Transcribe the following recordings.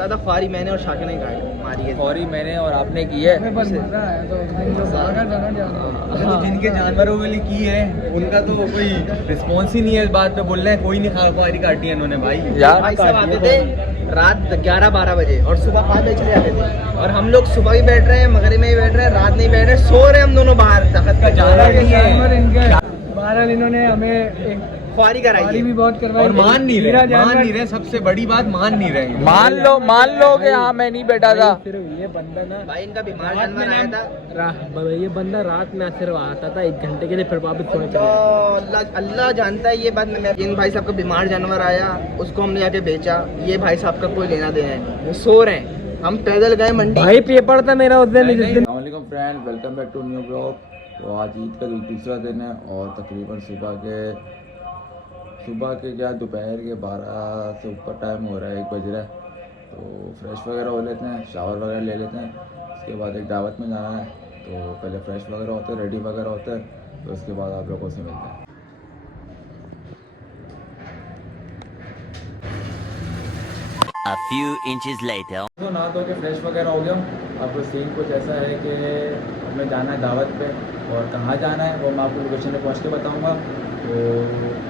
ज़्यादा ख्वारी मैंने और शाकिर ने मारी है। ख्वारी मैंने और आपने की है। जिनके जानवरों के लिए की है उनका तो कोई रिस्पॉन्स ही नहीं है इस बात पे। बोल रहे हैं कोई नहीं ख्वारी काटी है इन्होंने। भाई यार भाई साहब आते थे रात 11-12 बजे और सुबह 5 बजे चले जाते थे। और हम लोग सुबह भी बैठ रहे हैं, मगरिब में भी बैठ रहे हैं, रात नहीं बैठ रहे, सो रहे हैं हम दोनों बाहर। तखत का जानवर नहीं है। बहरहाल इन्होंने हमें एक ख्वारी कराई भी बहुत करवाई और मान नहीं रहे। सबसे बड़ी बात मान नहीं रहे। मान लो कि हाँ मैं नहीं बैठा था। सिर्फ ये बंदा ना भाई इनका बीमार जानवर आया था। ये बंदा रात में सिर्फ आता था 1 घंटे के लिए, फिर वापस सोने तो अल्लाह जानता है ये बात। इन भाई साहब का बीमार जानवर आया, उसको हमने जाके बेचा। ये भाई साहब का कोई लेना देना है, वो सो रहे हैं। हम पैदल गए मंडी। भाई पेपर था मेरा उस दिन। अस्सलामुअलैकुम friends, welcome back to new blog. तो आज ईद का दूसरा दिन है और तकरीबन सुबह के क्या दोपहर के 12 से ऊपर टाइम हो रहा है, 1 बज रहा है। तो फ्रेश वगैरह हो लेते हैं, शावर वगैरह ले लेते हैं। उसके बाद एक दावत में जाना है, तो पहले फ्रेश वगैरह होते हैं, रेडी वगैरह होते हैं। तो उसके बाद आप लोगों से मिलते हैं। A few inches later. तो नहा धो के फ्रेश वगैरह हो गया हूँ। अब सीन कुछ ऐसा है कि हमें जाना है दावत पे, और कहाँ जाना है वो मैं आपको लोकेशन पे पहुँच के बताऊँगा। तो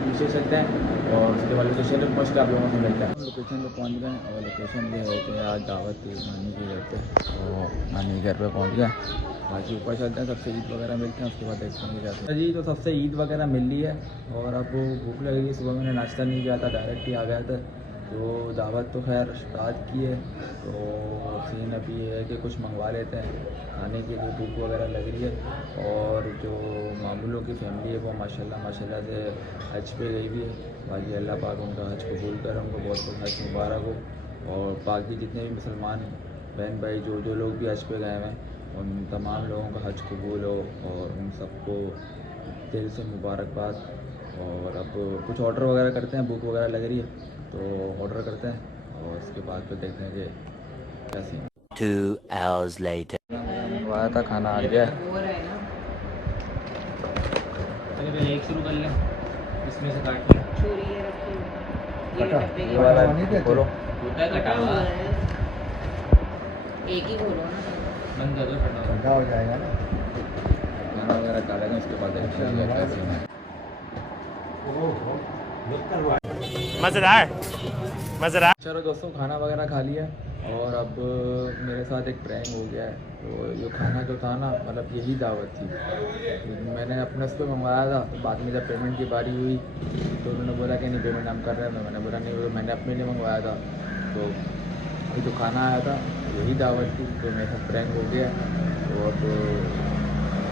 नीचे चलते हैं और उसके बाद लोकेशन पे पहुँच के आप लोगों से मिलते हैं। लोकेशन पे पहुँच गए और लोकेशन ये है कि आज दावत थी नानी के घर पे, तो नानी के घर पे पहुँच गए। बाकी ऊपर चलते हैं, सबसे ईद वगैरह मिलते हैं, उसके बाद देखते हैं क्या जी। तो सबसे ईद वगैरह मिल ली है और अब भूख लगी है। सुबह मैंने नाश्ता नहीं किया था, डायरेक्ट ही आ गया था। तो दावत तो खैर स्टार्ट की है, तो सीन अभी ये है कि कुछ मंगवा लेते हैं खाने के लिए, भूख वगैरह लग रही है। और जो मामूलों की फैमिली है वो माशाल्लाह से हज पे गई भी है। बाकी अल्लाह पाक उनका हज कबूल करे, उनको बहुत बहुत हज मुबारक हो। और बाकी जितने भी मुसलमान बहन भाई जो लोग भी हज पे गए हैं, उन तमाम लोगों का हज कबूल हो और उन सबको दिल से मुबारकबाद। और अब कुछ ऑर्डर वगैरह करते हैं, भूख वगैरह लग रही है तो ऑर्डर करते हैं और उसके बाद फिर देखते हैं कि क्या सीन। 2 hours later. मंगवाया था, खाना आ गया। एक शुरू कर लें, इसमें से काट ये वाला खोलो, होता है कटा हुआ, एक ही खोलो ना, बंद कर दो, ठंडा हो जाएगा ना। खाना वगैरह खा लेंगे, उसके बाद देखते हैं क्या सीन है। मज़ेदार। चलो दोस्तों, खाना वगैरह खा लिया और अब मेरे साथ एक प्रैंक हो गया है। तो ये खाना जो था ना, मतलब यही दावत थी। मैंने अपने उस पर मंगवाया था, तो बाद में जब पेमेंट की बारी हुई तो उन्होंने बोला कि नहीं पेमेंट हम कर रहे हैं। मैंने बोला नहीं, वो मैंने अपने लिए मंगवाया था। तो ये जो खाना आया था यही दावत थी। तो मेरे साथ प्रैंक हो गया। तो अब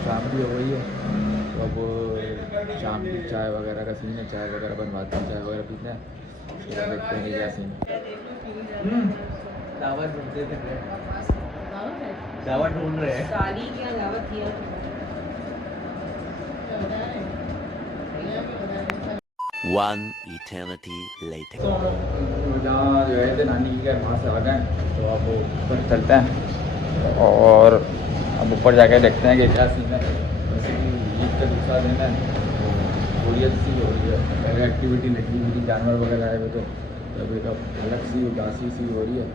शाम भी हो गई है, तो अब शाम की चाय वगैरह का सीन है, चाय वगैरह बनवाते हैं, चाय वगैरह पीते हैं, उसके बाद देखते हैं कि क्या सीन। दावत ढूंढते थे, दावत ढूंढ रहे हैं। साली क्या दावत किया? One eternity later. तो हम लोग जहाँ गए थे नानी के घर, वहाँ से आ गए। तो अब ऊपर चलते हैं और अब ऊपर जाके देखते हैं कि क्या सीन है। वैसे कि ईद का दूसरा दिन है, बोरियत सी हो रही है। पहले एक्टिविटी लगी हुई थी, जानवर वगैरह आए हुए थे, तो अभी तो अलग सी उदासी सी हो रही है।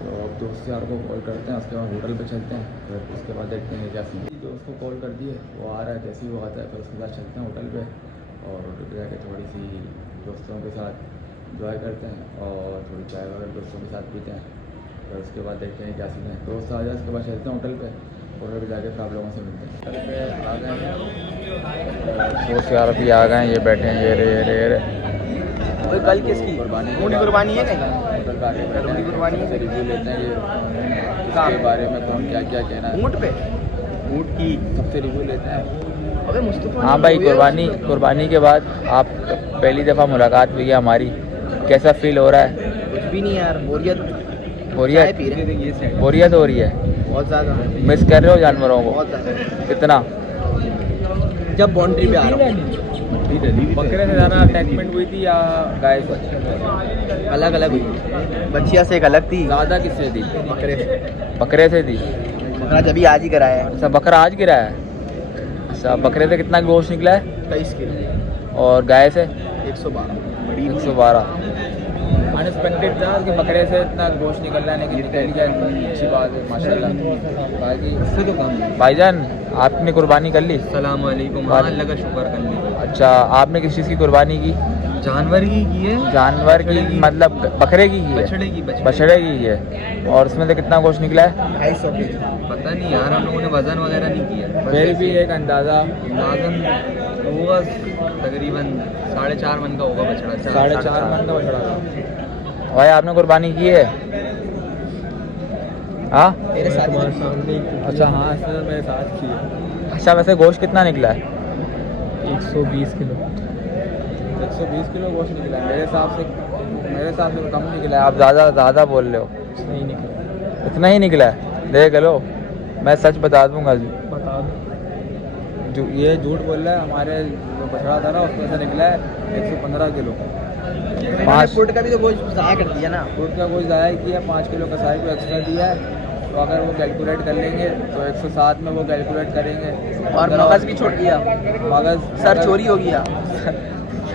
तो अब दोस्त यार को कॉल करते हैं, उसके बाद होटल पे चलते हैं, फिर उसके बाद देखते हैं क्या सीन। दोस्त को कॉल कर दिए, वो आ रहा है, जैसे ही वो आता है फिर उसके बाद चलते हैं होटल पे। और होटल पे जाके थोड़ी सी दोस्तों के साथ इंजॉय करते हैं और थोड़ी चाय वगैरह दोस्तों के साथ पीते हैं। फिर उसके बाद देखते हैं क्या सीन है। दोस्त आ जाए उसके बाद चलते हैं होटल पे, होटल पे जाके फिर आप लोगों से मिलते हैं। होटल पे आ गए हैं, दोस्त यार भी आ गए हैं, ये बैठे हैं, ये रे कल किसकी कुर्बानी कुर्बानी है नहीं? होटल पे आके कुर्बानी से रिव्यू लेते हैं, ये इसके बारे में कौन क्या क्या कहना है। ऊँट पे ऊँट की सबसे रिव्यू लेते हैं। अबे मुस्तफा। हाँ भाई, कुर्बानी के बाद आप पहली दफ़ा मुलाकात हुई है हमारी, कैसा फील हो रहा है? कुछ भी नहीं यार, बोरियत चाय पी रहे हैं, बोरियत हो रही है? बहुत ज़्यादा। मिस कर रहे हो जानवरों को? बहुत ज़्यादा। कितना? जब बाउंड्री पे आ रहा हूँ, बकरे से ज़्यादा अटैचमेंट हुई थी या गाय से? अलग अलग हुई। बच्चिया से एक अलग थी, ज़्यादा किससे थी? बकरे से। बकरे से थी? बकरा जब आज ही कराया है। अच्छा, बकरा आज गिरा है। अच्छा, बकरे से कितना गोश्त निकला है? 23 किलो। और गाय से? 112। 112। अनएक्सपेक्टेड था कि बकरे से इतना गोश्त निकल रहा है, लेकिन निकल गया, अच्छी बात है माशाल्लाह। बाकी इससे तो कम है। भाईजान आपने कुर्बानी कर ली? सलाम वालेकुम। अल्लाह का शुक्र कर ली। अच्छा, आपने किस चीज़ की कुर्बानी की? जानवर की है। जानवर की मतलब बकरे की है? बछड़े की। बछड़े की है। और उसमें से कितना गोश्त निकला है? 250 केजी। पता नहीं यार, हम लोगों ने वजन वगैरह नहीं किया। फिर भी एक अंदाज़ा वजन होगा तकरीबन 4.5 मन का होगा बछड़ा। 4.5 मन का बछड़ा था। भाई आपने कुर्बानी की है? हाँ तेरे साथ तुम्हारे सामने अच्छा हाँ, इसने मेरे साथ की है। अच्छा, वैसे गोश्त कितना निकला है? 120 किलो। 120 किलो गोश्त निकला है मेरे हिसाब से तो कम निकला है। आप ज़्यादा बोल रहे हो। नहीं निकला। इतना ही निकला है? देख लो, मैं सच बता दूंगा। बता दो। जो ये झूठ बोल रहा है, हमारे जो बछड़ा था ना उसमें से निकला है 115 किलो। पाँच फुट का भी तो गोश्त ज़ाया कर दिया ना। फूड का गोश्त ज़ाया किया, 5 किलो कसाई को एक्स्ट्रा दिया है। तो अगर वो कैलकुलेट कर लेंगे तो 107 में वो कैलकुलेट करेंगे। और मगज़ भी छोड़ दिया। मगज़ सर चोरी हो गया।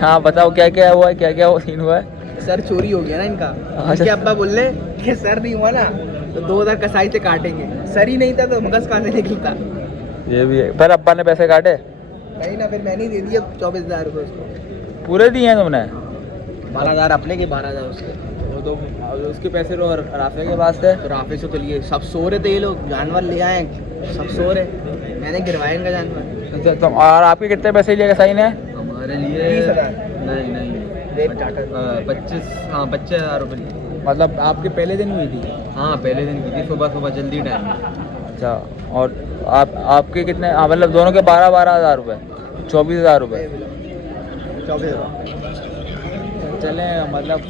हाँ बताओ क्या क्या हुआ है, क्या वो सीन हुआ है? सर चोरी हो गया ना इनका। अच्छा। इनके अब्बा बोल रहे कि सर नहीं हुआ ना तो 2000 कसाई से काटेंगे। सर ही नहीं था तो मगज़ कहाँ से निकलता। ये भी है। पर अब्बा ने पैसे काटे? नहीं ना, फिर मैंने ही दे दिया 24,000 रुपये उसको। पूरे दिए हैं तुमने? 12,000 अपने के, 12,000 उसके। वो तो उसके पैसे तो राफे के पास थे। तो राफे से तो लिए, सब सो रहे थे ये लोग, जानवर ले आए सब सो रहे। मैंने गिरवाया इनका जानवर। अच्छा, तो और आपके कितने पैसे लिए कसाई ने? हमारे लिए 30,000। नहीं 25,000 रुपये लिए। मतलब आपके पहले दिन हुई थी? हाँ पहले दिन की थी, सुबह जल्दी टाइम। अच्छा, और आपके कितने? हाँ मतलब दोनों के 12,000 रुपये, 24,000 रुपये। 24,000। चले मतलब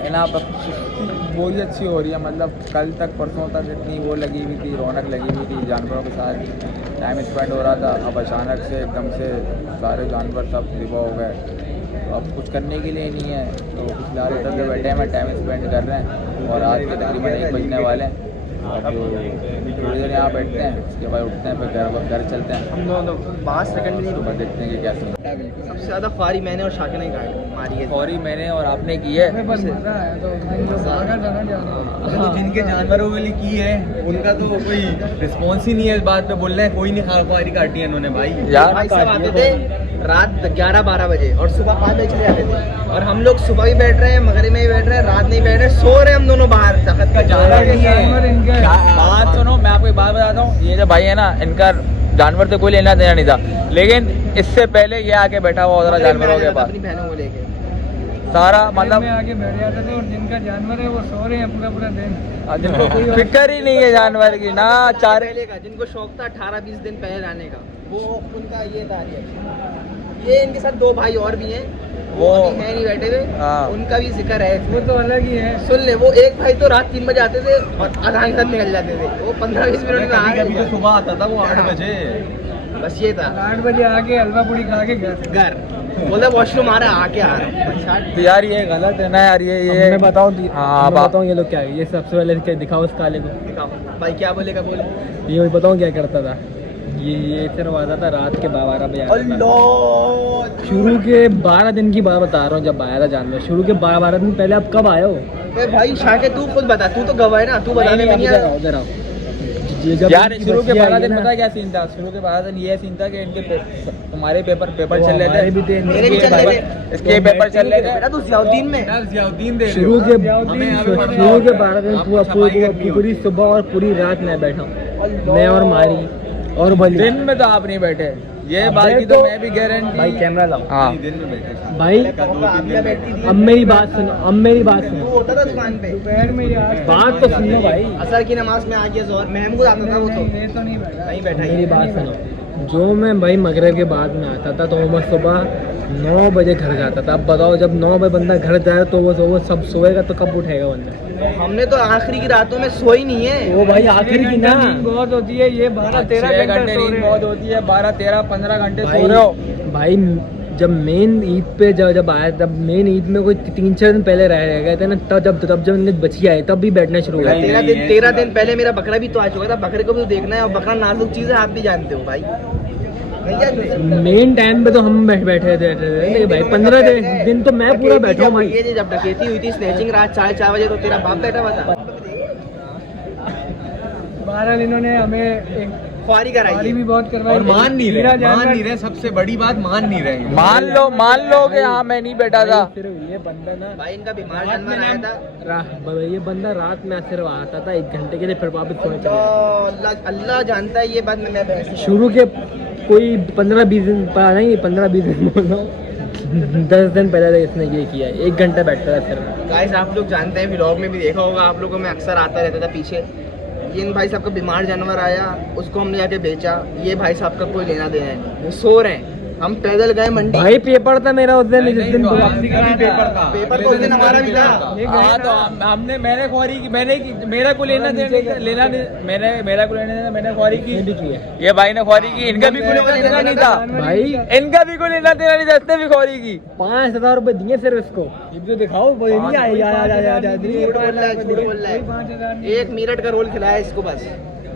है ना, वो ही अच्छी हो रही है। मतलब कल तक परसों तक इतनी वो लगी हुई थी, रौनक लगी हुई थी, जानवरों के साथ टाइम स्पेंड हो रहा था। अब अचानक से एकदम से सारे जानवर सब ज़िबा हो गए। अब कुछ करने के लिए नहीं है, तो फिलहाल इधर से बैठे हैं, मैं टाइम स्पेंड कर रहे हैं। और आज के तकरीबन 1 बजने वाले हैं। अब थोड़ी देर यहाँ बैठते हैं, उसके बाद उठते हैं, फिर घर चलते हैं। हम दोनों 5 सेकंड भी नहीं तो रुके। देखते हैं कि क्या सीन है। सबसे ज़्यादा ख्वारी मैंने और शाकिर ने मारी है। और ही मैंने और आपने की है। तो जिनके जानवरों के लिए की है उनका तो कोई रिस्पॉन्स ही नहीं है इस बात पे। बोल रहे हैं कोई नहीं ख्वारी काटी है इन्होंने भाई। यार भाई सब आते थे रात 11-12 बजे और सुबह 5 बजे चले जाते थे। और हम लोग सुबह भी बैठ रहे हैं, मगरिब में भी बैठ रहे हैं, रात नहीं बैठ रहे, सो रहे हम दोनों बाहर। तखत का जानवर नहीं है। बात सुनो, मैं आपको एक बात बताता हूँ। ये जो भाई है ना, इनका जानवर से कोई लेना देना नहीं था, लेकिन इससे पहले ये आके बैठा हुआ उधर जानवरों के पास अपनी बहनों को लेके। सारा मतलब आगे बैठ जाते थे और जिनका जानवर है वो सो रहे हैं पूरा दिन। जिनको कोई फिक्र ही नहीं है जानवर की ना। चार पहले का जिनको शौक था 18-20 दिन पहले लाने का, वो उनका ये था रिएक्शन। ये इनके साथ 2 भाई और भी हैं, वो अभी हैं नहीं बैठे हुए। हाँ। उनका भी जिक्र है। वो तो अलग ही है। सुन ले, वो एक भाई तो रात 3 बजे आते थे और अजान के साथ निकल जाते थे। वो 15-20 मिनट में आ गए। सुबह आता था वो 8 बजे। बस ये था। 8 बजे आके हलवा पूड़ी खा के घर। बोला वॉशरूम आ रहा है, आके आ रहा है। तो यार ये गलत है ना यार। ये मैं बताऊँ हाँ, मैं बताऊँ ये लोग क्या है। ये सबसे पहले क्या दिखाओ उस काले को। दिखाओ भाई क्या बोलेगा, बोल। ये मैं बताऊँ क्या करता था। ये सिर्फ आता था रात के 12 बजे आता था। अल्लाह। शुरू के 12 दिन की बात बता रहा हूँ जब आया था जानवर। शुरू के 12 दिन पहले आप कब आए हो? भाई शाके तू खुद बता, तू तो गवाह है ना, तू बताने में नहीं आया। उधर आओ। यार शुरू के 12 दिन पता क्या सीन था? शुरू के 12 दिन ये सीन था कि इनके तुम्हारे पेपर चल रहे थे, मेरे भी चल रहे थे। इसके पेपर चल रहे थे। बेटा तू जियाउद्दीन में जियाउद्दीन दे शुरू के 12 दिन पूरी सुबह और पूरी रात मैं बैठा हूँ। मैं और मारी और भली। दिन में तो आप नहीं बैठे, ये बात की तो मैं भी गारंटी। भाई कैमरा लाओ। हाँ दिन में बैठे भाई अब मेरी बात सुनो, तू होता था दुकान पे। बात तो सुनो भाई। असर की नमाज में आ गया जोर, महमूद आता था वो तो नहीं बैठा। मेरी बात सुनो। जो मैं भाई मगरिब के बाद में आता था तो मैं सुबह 9 बजे घर जाता था। अब बताओ जब 9 बजे बंदा घर जाए तो वो सब सोएगा तो कब उठेगा बंदा? हमने तो आखिरी की रातों में सोई नहीं है। वो भाई आखिरी की ना बहुत होती है। ये 12-13 घंटे नींद बहुत होती है। 12-13-15 घंटे सो भाई रहे हो। भाई जब मेन ईद पे जब आया, तब मेन ईद में कोई 3-4 दिन पहले रह गए थे ना, तब जब इनके बच्चे आए तब भी बैठना शुरू हुआ। 13 दिन पहले मेरा बकरा भी तो आ चुका था। बकरे को भी तो देखना है, और बकरा नाजुक चीज़ है, आप भी जानते हो भाई। भैया मेन टाइम पे तो हम बैठे थे लेकिन भाई 15 दिन तो मैं पूरा बैठा हूँ भाई। ये जब डकैती हुई थी स्नैचिंग रात 4:30 बजे, तो तेरा बाप बैठा हुआ था। बहरहाल इन्होंने हमें एक ख्वारी कराई गाड़ी है। भी बहुत करवाई। और मान नहीं रहे, सबसे बड़ी बात मान नहीं रहे। मान लो कि हाँ मैं नहीं बैठा था। सिर्फ ये बंदा ना भाई इनका बीमार जानवर आया था। ये बंदा रात में सिर्फ आता था 1 घंटे के लिए, फिर वापस सोने तो चला अल्लाह जानता है ये बात मैं बहस नहीं। शुरू के कोई 15-20 दिन नहीं 15-20 दिन बोल रहा हूँ 10 दिन पहले इसने ये किया, 1 घंटा बैठता था सिर्फ। गाइस आप लोग जानते हैं, व्लॉग में भी देखा होगा आप लोगों में, अक्सर आता रहता था पीछे। ये इन भाई साहब का बीमार जानवर आया, उसको हमने जाके बेचा। ये भाई साहब का कोई लेना देना नहीं, ये सो रहे हैं। हम पैदल गए मंडी। भाई पेपर था मेरा उस दिन, जिस दिन वापसी का भी पेपर था। पेपर तो उस दिन हमारा भी था। हाँ तो मैंने ख्वारी की, मेरा को लेना मेरा को लेना देना मैंने ख्वारी की। ये भाई ने ख्वारी की, इनका भी कोई लेना देना नहीं था भाई, इनका भी कोई लेना देना नहीं था, इसने भी ख्वारी की। 5,000 रुपए दिए सिर्फ इसको। ये तो दिखाओ झूठ बोल रहा है। 1 मिनट का रोल खिलाया इसको बस।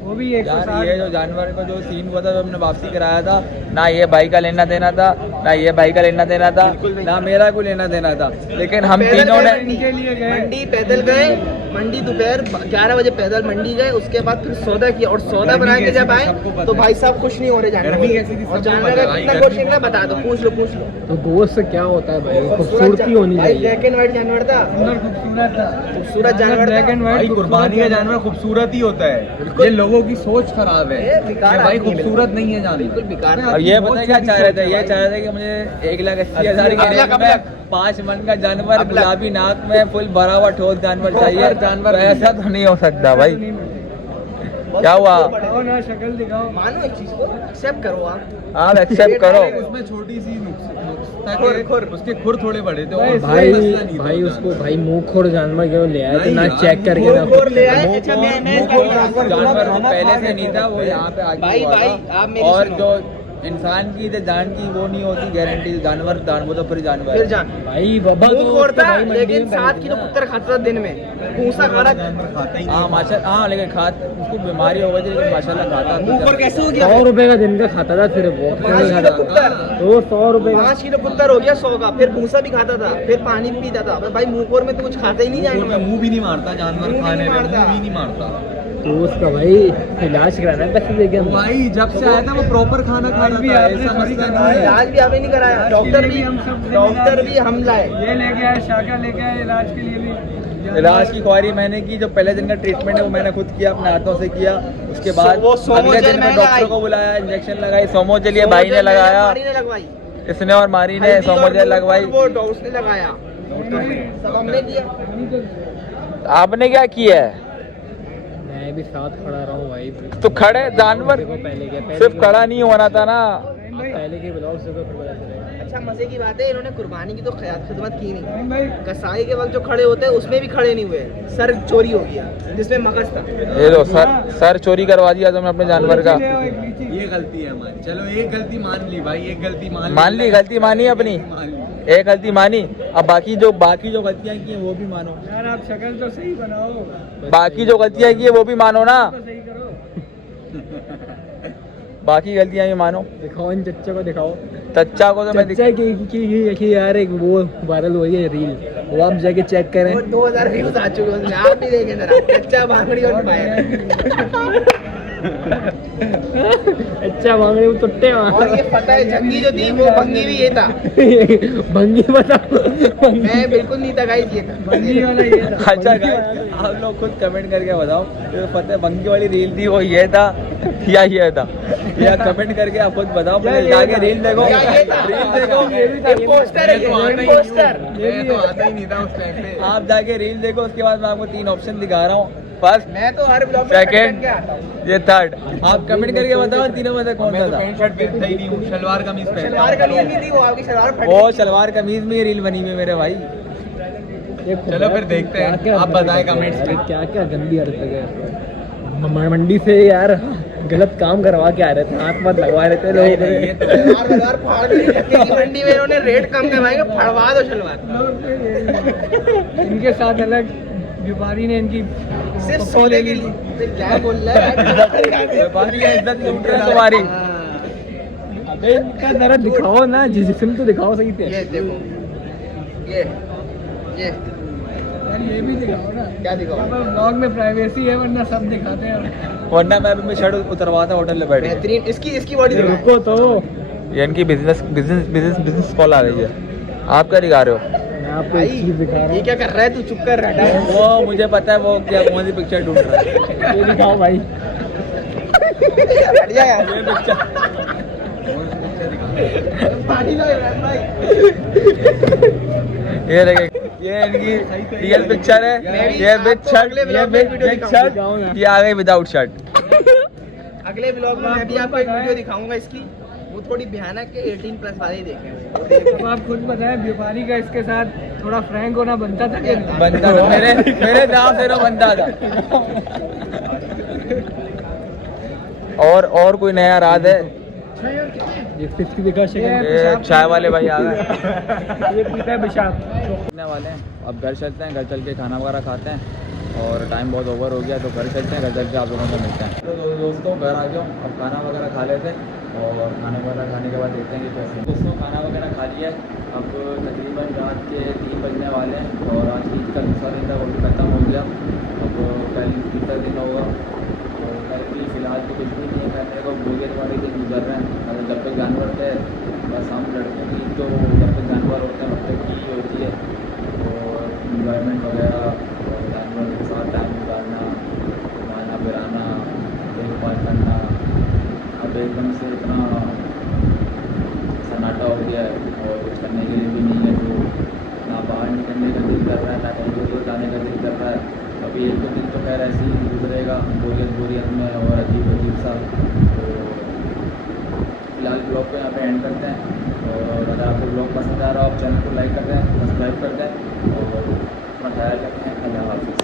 वो भी यार ये जो जानवर का जो सीन हुआ था, जब हमने वापसी कराया था, ना ये भाई का लेना देना था, ना ये भाई का लेना देना था, ना मेरा को लेना देना था। लेकिन हम पैदल तीनों ने गए मंडी, पैदल गए मंडी, दोपहर 11 बजे पैदल मंडी गए। उसके बाद फिर सौदा किया, और सौदा बना के जब आए तो भाई साहब खुश नहीं हो रहे जानवर। और जानवर का कितना गोश्त निकला बता दो, पूछ लो। तो गोश्त से क्या होता है भाई, खूबसूरती होनी चाहिए। ब्लैक एंड व्हाइट जानवर था, खूबसूरत जानवर ब्लैक था। एंड भाई व्हाइट कुर्बानी का जानवर खूबसूरत ही होता है। ये लोगों की सोच खराब है ये बेकार कि भाई आदमी है, खूबसूरत नहीं है जानवर। बिल्कुल बेकार है। और ये पता क्या चाह रहे थे, ये चाह रहे थे कि मुझे 1,80,000 के रेट में 5 मन का जानवर, गुलाबी नाक में फुल भरा हुआ ठोस जानवर चाहिए। जानवर ऐसा तो नहीं हो सकता भाई। क्या हुआ? ना शक्ल दिखाओ। मानो इस चीज को, एक्सेप्ट करो आप एक्सेप्ट करो। उसमें छोटी सी नुकसान खुर। उसके खुर थोड़े बड़े थे। भाई और कोई मसला नहीं था। भाई उसको भाई मुंह खोर जानवर क्यों ले आए थे, नहीं ना यार, चेक करके ना खोर ले आए। अच्छा मैं जानवर वो पहले से नहीं था, वो यहाँ पे आगे भाई, हुआ भाई, था। आप मेरी और सुनो। जो इंसान की तो जान की वो नहीं होती गारंटी, जानवर वो तो फिर जानवर फिर है। जान भाई बाबा मुंह तो खोड़ता, भाई मंडी लेकिन में 7 किलो कुत्तर खाता था दिन में। भूसा खा रहा, जानवर खाता ही हाँ नहीं। माशा हाँ, लेकिन उसको बीमारी हो गई थी, लेकिन माशाल्लाह खाता मुंह खोड़ कैसे हो गया? 100 रुपए का दिन का खाता था सिर्फ वो, 5 किलो कुत्तर, तो 100 रुपए का 5 किलो कुत्तर हो गया 100 का। फिर भूसा भी खाता था, फिर पानी भी पीता था। भाई मुंह खोर में तो कुछ खाता ही नहीं मुंह जानवर। में मुंह भी नहीं मारता जानवर, मुंह भी खाने नहीं में मारता। मुंह भी नहीं मारता। तो उसका भाई इलाज कराना है पैसे देके हम। भाई जब से आया था वो प्रॉपर खाना खा रहा था, ऐसा मसला नहीं है। इलाज भी आपने नहीं कराया, डॉक्टर भी हम लाए। ये लेके आए, शाखा लेके आए इलाज के लिए भी। इलाज की ख्वारी मैंने की, जो पहले दिन का ट्रीटमेंट है वो मैंने खुद किया, अपने हाथों से किया। उसके बाद वो सोमो अगले जेल दिन में महंगा डॉक्टर आई। को बुलाया, इंजेक्शन लगाई, सोमो जेल ये भाई ने लगाया, मारी ने लगवाई, इसने और मारी ने हल्दी सोमो और जेल लगवाई। वो उसने लगाया, सब हमने किया। आपने क्या किया है? मैं भी साथ खड़ा रहा हूँ भाई। तो खड़े जानवर देखो पहले के सिर्फ खड़ा नहीं होना था ना। पहले के ब्लॉग से तो फिर पता चलेगा। अच्छा मजे की बात है, इन्होंने कुर्बानी की तो खिदमत की नहीं। कसाई के वक्त जो खड़े होते हैं उसमें भी खड़े नहीं हुए, सर चोरी हो गया जिसमें मगज था। ये लो सर चोरी करवा दिया तुमने अपने जानवर का। ये गलती है हमारी। चलो एक गलती मान ली भाई, एक गलती मान ली, गलती मानी अपनी, मान ली। एक गलती मानी। अब बाकी जो गलतियां की हैं वो भी मानो। यार आप शक्ल तो सही बनाओ, बाकी जो गलतियां की है वो भी मानो ना, सही करो। बाकी गलतियां भी मानो। दिखाओ इन चच्चा को, दिखाओ चच्चा को तो मैं चच्चा की यार एक वो वायरल हुई है रील, वो आप जाके चेक करें। वो 2000 व्यूज आ चुके हैं उसमें, आप भी देखें जरा। कच्चा भांगड़ी और फायर। अच्छा भांगड़े वो टुट्टे और ये पता है जंगी जो थी वो भंगी भी ये था। भंगी बता। मैं बिल्कुल नहीं था गाइस, ये था भंगी वाला ये था। अच्छा गाइस आप लोग खुद कमेंट करके बताओ, जो पता है बंगी वाली रील थी वो ये था या ये था, या कमेंट करके आप खुद बताओ। पहले जाके रील देखो, या ये था। रील देखो, इम्पोस्टर है ये, इम्पोस्टर। मैं तो आता ही नहीं था उस टाइम पे। आप जाके रील देखो, उसके बाद मैं आपको 3 ऑप्शन दिखा रहा हूँ। फर्स्ट, मैं तो हर ब्लॉग में सेकंड, के आता हूँ। ये थर्ड। आप कमेंट करके बताओ इन तीनों में से कौन मैं सा तो था। पैंट शर्ट पहनता ही नहीं हूँ, शलवार कमीज पहनता शलवार का नहीं थी, वो आपकी शलवार फट वो गई थी। शलवार कमीज में रील बनी हुई है मेरे भाई। चलो फिर देखते हैं, आप बताएं कमेंट्स में। क्या क्या गंदी हरकत है। मंडी से यार गलत काम करवा के आ रहे थे, हाथ मत लगवा रहे थे लोग। ये तो शलवार फाड़ दी धक्के की मंडी में, इन्होंने रेट कम करवाएंगे, फड़वा दो शलवार। इनके साथ अलग व्यापारी ने इनकी सिर्फ सौदे के लिए। क्या बोल रहा है? व्यापारी का इज्जत लूट रहे हैं तुम्हारी। इनका जरा दिखाओ ना, जिस्म तो दिखाओ सही से। ये देखो, ये यार ये भी दिखाओ ना। क्या दिखाओ? ब्लॉग में प्राइवेसी है, वरना सब दिखाते हैं। वरना मैं अभी शर्ट उतरवाता होटल में बैठ के। बेहतरीन। इसकी बॉडी दिखाओ। रुको तो, ये इनकी बिजनेस कॉल आ रही है। आप क्या दिखा रहे हो? मैं आपको भाई, एक चीज दिखा रहा ये हूँ। क्या कर रहा है तू? चुप कर रहा है। वो मुझे पता है वो क्या कौन सी पिक्चर ढूंढ रहा है। ये दिखाओ भाई। हट जा यार। ये पिक्चर पानी दो इमरान भाई। ये देखे, ये इनकी रियल पिक्चर है। मैं भी ये बिग आपको शर्ट, अगले ये vlog में बिग वीडियो दिखाऊंगा। शर्ट, ये आ गई विदाउट शर्ट। अगले ब्लॉग में मैं भी आपको एक वीडियो दिखाऊंगा इसकी। वो थोड़ी भयानक है, 18+ वाले ही देखें। अब आप खुद बताएं, व्यापारी का इसके साथ थोड़ा फ्रैंक होना बनता था कि नहीं? बनता था, मेरे नाम से तो बनता था। और कोई नया राज है? ये फिफ्थ दिखा शक्ल। ये चाय वाले भाई आ गए। ये पीता है पेशाब। करने वाले हैं, अब घर चलते हैं। घर चल के खाना वगैरह खाते हैं और टाइम बहुत ओवर हो गया, तो घर चलते हैं। घर चल के आप लोगों से मिलते हैं। तो दोस्तों घर आ गया, अब खाना वगैरह खा लेते हैं और खाना वगैरह खाने के बाद देखते हैं कि कैसे। दोस्तों खाना वगैरह खा लिया है, अब तकरीबन रात के 3 बजने वाले हैं और आज ईद का दूसरा दिन था, वो भी ख़त्म हो गया। अब कल तीसरा दिन होगा, तो कल भी फ़िलहाल तो कुछ भी नहीं है करने को। बोरियत वाले दिन गुजर रहे हैं। अगर जब तक जानवर थे, बस हम लड़कों की तो जब तक जानवर होते हैं तब तक की होती है, और इन्वायरमेंट वगैरह और जानवर के साथ टाइम गुजारना, घुमाना फिराना, देखभाल करना। अब एकदम से इतना सन्नाटा हो गया है और कुछ करने के लिए भी नहीं है, तो ना बाहर निकलने का दिल कर रहा है, ना कहीं दूर जाने का दिल कर रहा है। अभी 1-2 दिन तो खैर ऐसे ही गुजरेगा बोरियत में और अजीब सा। तो फिलहाल ब्लॉग को यहाँ पे एंड करते हैं, और अगर आपको ब्लॉग पसंद आ रहा हो आप चैनल को लाइक कर दें, सब्सक्राइब कर दें और अपना ख्याल रखें। अल्लाह हाफ़िज़।